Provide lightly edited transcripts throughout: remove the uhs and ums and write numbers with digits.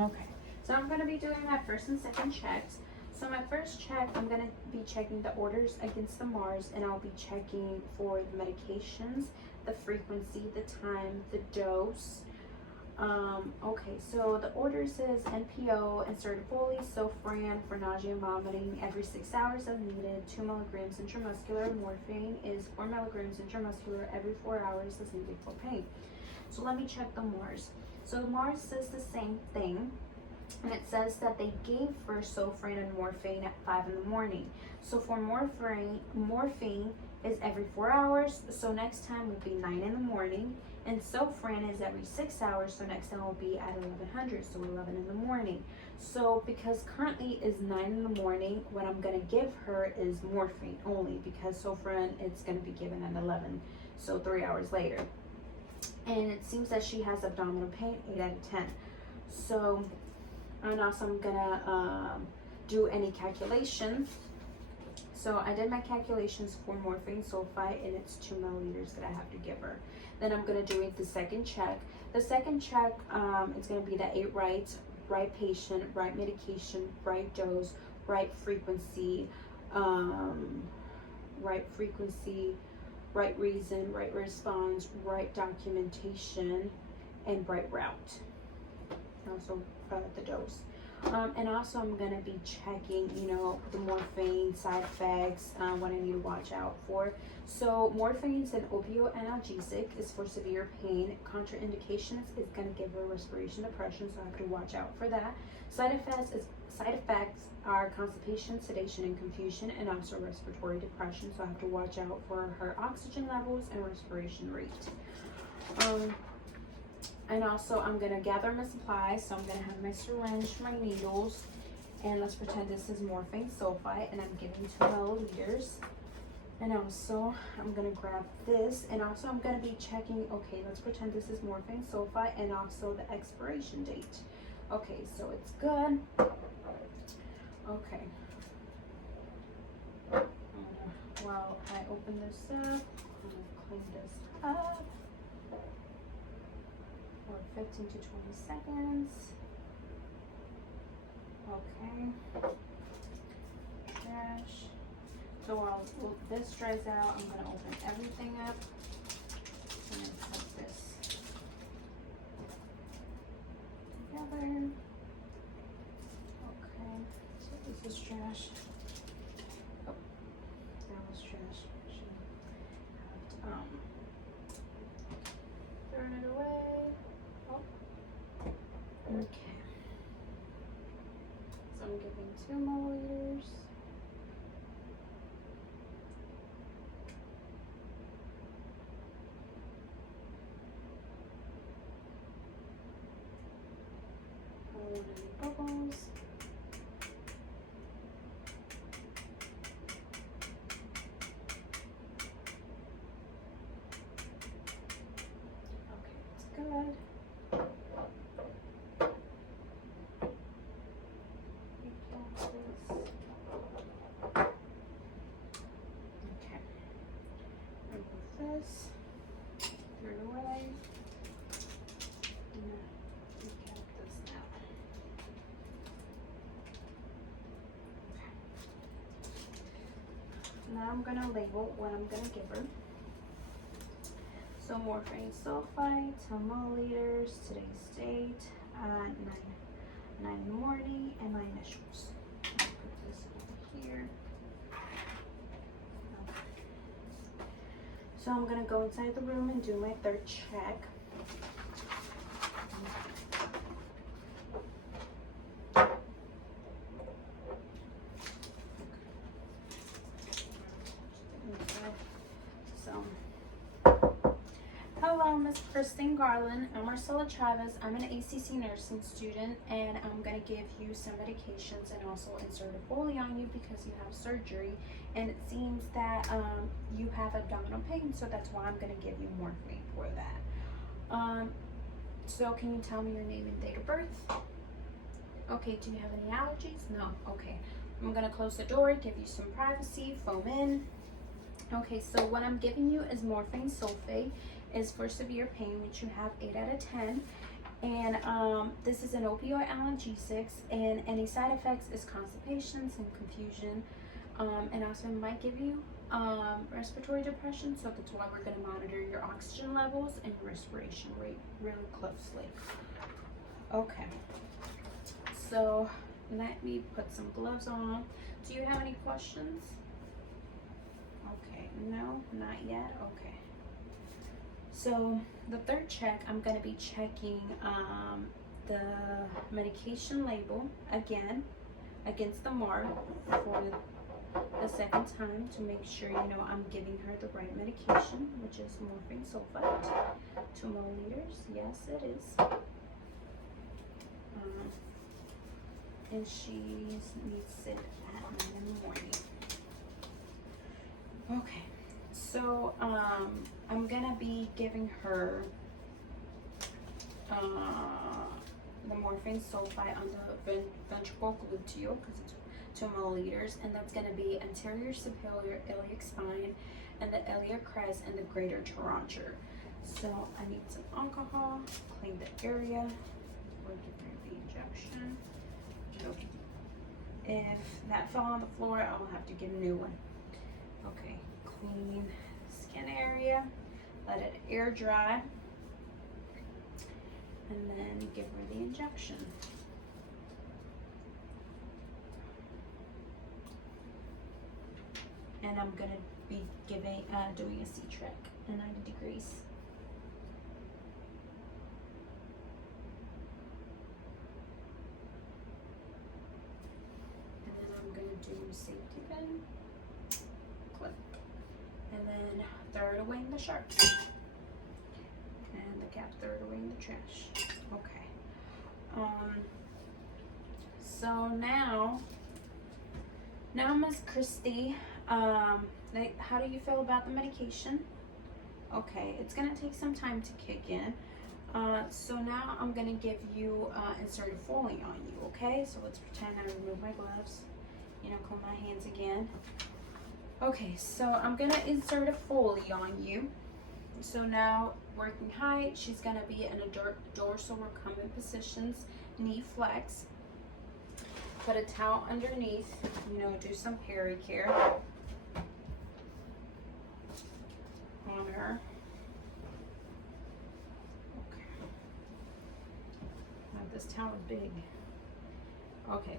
Okay, so I'm going to be doing my first and second checks. So my first check, I'm going to be checking the orders against the Mars, and I'll be checking for the medications, the frequency, the time, the dose. Okay, so the orders is NPO, insertivoli, Sofran for nausea and vomiting every 6 hours as needed. 2 milligrams intramuscular. Morphine is 4 milligrams intramuscular every 4 hours as needed for pain. So let me check the Mars. So the Mars says the same thing, and it says that they gave first Sofran and morphine at 5 in the morning. So for morphine is every 4 hours, so next time will be 9 in the morning, and Sofran is every 6 hours, so next time will be at 1100, so 11 in the morning. So because currently is 9 in the morning, what I'm going to give her is morphine only, because Sofran it's going to be given at 11, so 3 hours later. And it seems that she has abdominal pain, 8 out of 10. So, and also I'm gonna do any calculations. So I did my calculations for morphine sulfite, and it's 2 milliliters that I have to give her. Then I'm gonna do the second check. The second check, it's gonna be the 8 rights, right patient, right medication, right dose, right frequency, right reason, right response, right documentation, and right route. Also the dose. And also I'm going to be checking, the morphine side effects, what I need to watch out for. So morphine is an opioid analgesic. It's for severe pain. Contraindications is going to give her respiration depression, so I have to watch out for that. Side effects are constipation, sedation, and confusion, and also respiratory depression, so I have to watch out for her oxygen levels and respiration rate. And also I'm going to gather my supplies, so I'm going to have my syringe, my needles, and let's pretend this is morphine sulfite, and I'm giving 2 milliliters. And also I'm going to grab this, and also I'm going to be checking, okay, let's pretend this is morphine sulfite, and also the expiration date. Okay, so it's good. Okay. While I open this up, I'm going to clean this up for 15 to 20 seconds. Okay. Trash. So while this dries out, I'm going to open everything up and then put this together. Okay, so this is trash. Oh, that was trash. I should have thrown it away. Oh. Okay. So I'm giving 2 milliliters. I don't want any bubbles. Good. Okay. Remove this. Throw it away. Recap this now. Okay. Now I'm gonna label what I'm gonna give her. So morphine sulfite, 10 milliliters, today's date, 9 in the morning, and my initials. I'll put this over here. Okay. So I'm gonna go inside the room and do my third check. Hello, Miss Kristen Garland. I'm Marcella Chavez. I'm an ACC nursing student, and I'm going to give you some medications and also insert a Foley on you because you have surgery, and it seems that you have abdominal pain, so that's why I'm going to give you morphine for that. So can you tell me your name and date of birth? Okay, do you have any allergies? No. Okay. I'm going to close the door, give you some privacy, foam in. Okay, so what I'm giving you is morphine sulfate. Is for severe pain, which you have 8 out of 10. And this is an opioid analgesic, and any side effects is constipation and confusion, and also it might give you respiratory depression. So that's why we're going to monitor your oxygen levels and your respiration rate really closely. Okay, so let me put some gloves on. Do you have any questions? Okay, no, not yet. Okay. So the third check, I'm going to be checking the medication label again against the mark for the second time to make sure, you know, I'm giving her the right medication, which is morphine sulfate, 2 milliliters. Yes, it is. And she needs it at 9 in the morning. Okay, so I'm gonna be giving her the morphine sulfite on the ventral gluteal because it's 2 milliliters, and that's gonna be anterior superior iliac spine and the iliac crest and the greater toronther. So I need some alcohol, clean the area. We're giving her the injection. If that fell on the floor, I'll have to get a new one. Okay, clean skin area, let it air dry, and then give her the injection. And I'm gonna be doing a C-track at 90 degrees. Do safety pin, clip, and then throw it away in the sharps, and the cap, throw it away in the trash. Okay. So now Miss Christy, how do you feel about the medication? Okay, it's gonna take some time to kick in. So now I'm gonna give you insert a Foley on you. Okay, so let's pretend I remove my gloves. You know, clean my hands again. Okay, so I'm gonna insert a Foley on you. So now, working height, she's gonna be in a dorsal recumbent positions, knee flex. Put a towel underneath, you know, do some pericare on her. Okay. Now this towel is big. Okay,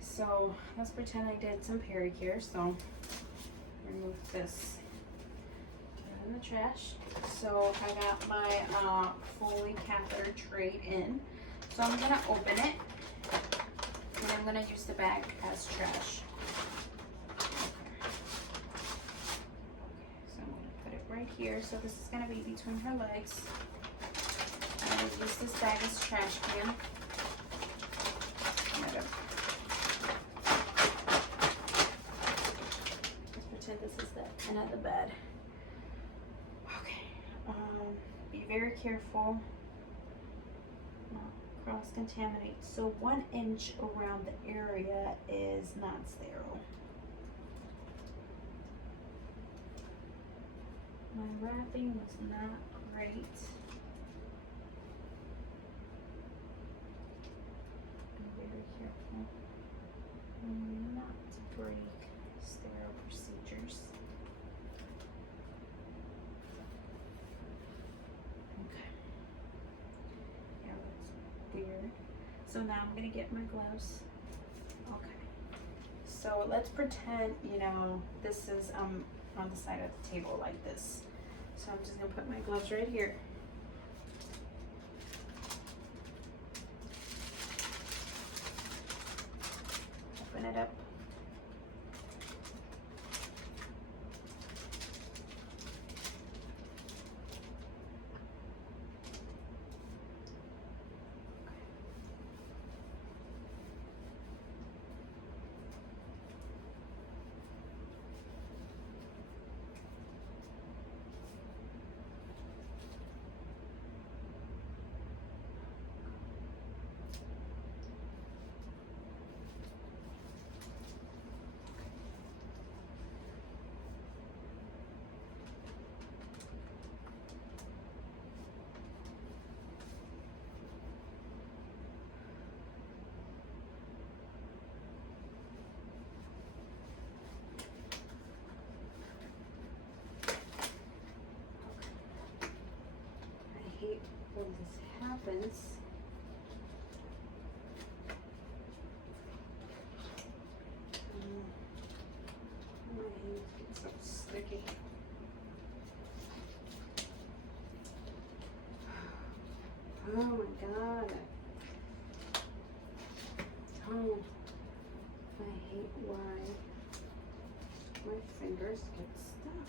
so let's pretend I did some pericare. So remove this, put it in the trash. So I got my Foley catheter tray in. So I'm gonna open it, and I'm gonna use the bag as trash. Okay, so I'm gonna put it right here. So this is gonna be between her legs. I'm gonna use this bag as trash can. This is the end of the bed. Okay, be very careful, not cross-contaminate. So 1 inch around the area is not sterile. My wrapping was not great. Be very careful not to break sterile procedures. Okay. Yeah, that's weird. So now I'm gonna get my gloves. Okay. So let's pretend, you know, this is on the side of the table like this. So I'm just gonna put my gloves right here. Open it up. when this happens. My hands get so sticky. Oh my god. Oh, I hate why my fingers get stuck.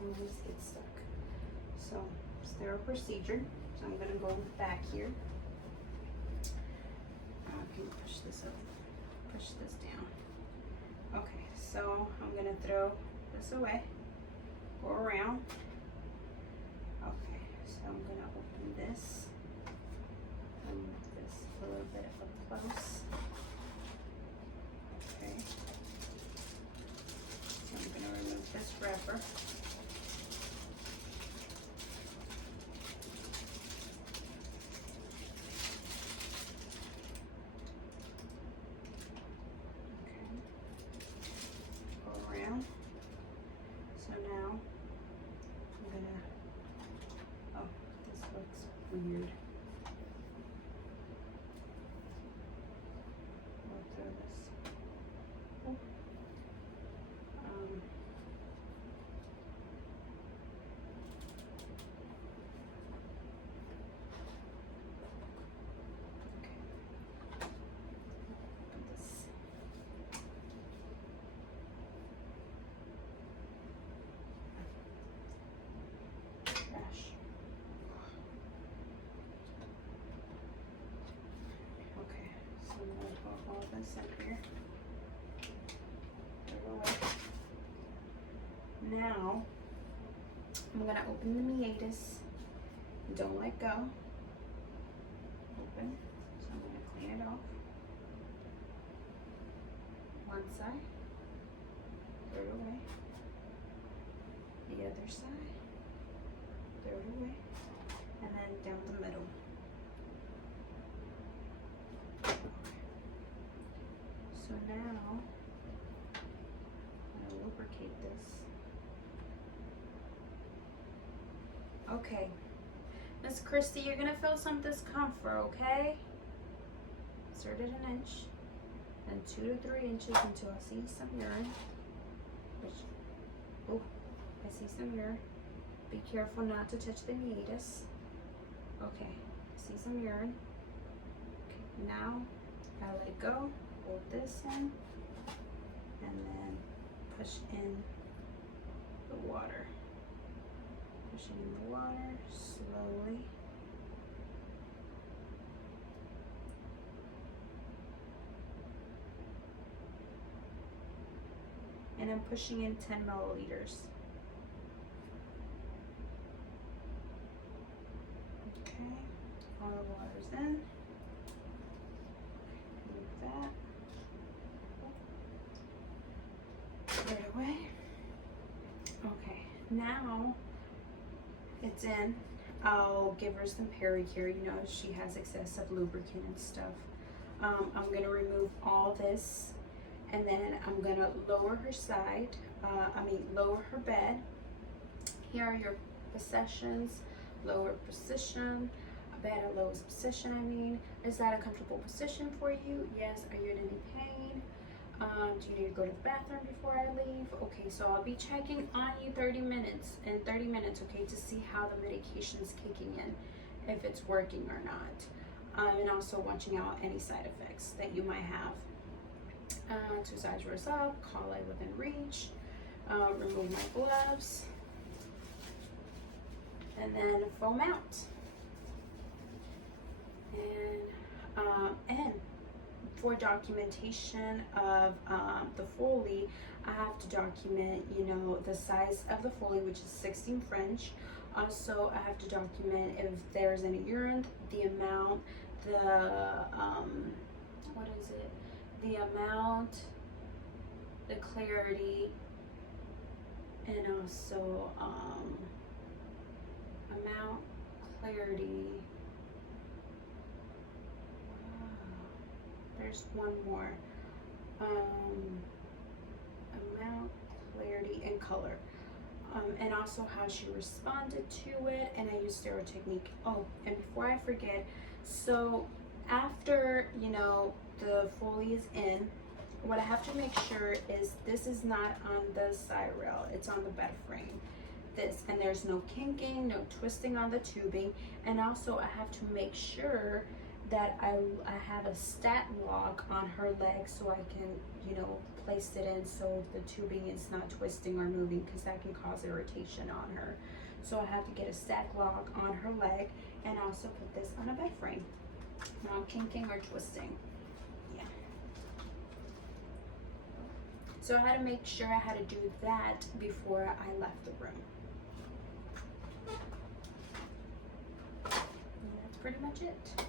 Always get stuck. So, sterile procedure. So I'm gonna go back here. I can push this up, push this down. Okay, so I'm gonna throw this away, go around. Okay, so I'm gonna open this and move this a little bit up close. Okay, so I'm gonna remove this wrapper. Weird. I'll throw this. Oh. Okay. Put this. Trash. So I'm going to put all this in here. Now, I'm going to open the meatus. Don't let go. Open. So I'm going to clean it off. One side. Throw it away. The other side. Throw it away. And then down the middle. So now, I'm going to lubricate this. Okay, Miss Christy, you're going to feel some discomfort, okay? Insert it an inch, then 2 to 3 inches until I see some urine. Oh, I see some urine. Be careful not to touch the meatus. Okay, I see some urine. Okay, now I let it go. Hold this in, and then push in the water. Pushing in the water slowly. And I'm pushing in 10 milliliters. Okay, all the water's in. Move that. Put it away. Okay, now it's in. I'll give her some Pericure. You know, she has excessive lubricant and stuff. I'm gonna remove all this, and then I'm gonna lower her side. Lower her bed. Here are your positions. Lower position. Bed at lowest position. Is that a comfortable position for you? Yes. Are you in any pain? Do you need to go to the bathroom before I leave? Okay, so I'll be checking on you 30 minutes, okay, to see how the medication's kicking in, if it's working or not. And also watching out any side effects that you might have. 2 sides rows up, collar within reach, remove my gloves, and then foam out. And for documentation of the Foley, I have to document, you know, the size of the Foley, which is 16 French. Also, I have to document if there's any urine, the amount, what is it? The amount, the clarity, and also amount, clarity, there's one more. Amount, clarity, and color. And also how she responded to it, and I used Zero Technique. Oh, and before I forget, so after, you know, the foley is in, what I have to make sure is this is not on the side rail, it's on the bed frame. This, and there's no kinking, no twisting on the tubing, and also I have to make sure that I have a stat lock on her leg so I can, you know, place it in so the tubing is not twisting or moving, because that can cause irritation on her. So I have to get a stat lock on her leg and also put this on a bed frame. No kinking or twisting. Yeah. So I had to make sure I had to do that before I left the room. And that's pretty much it.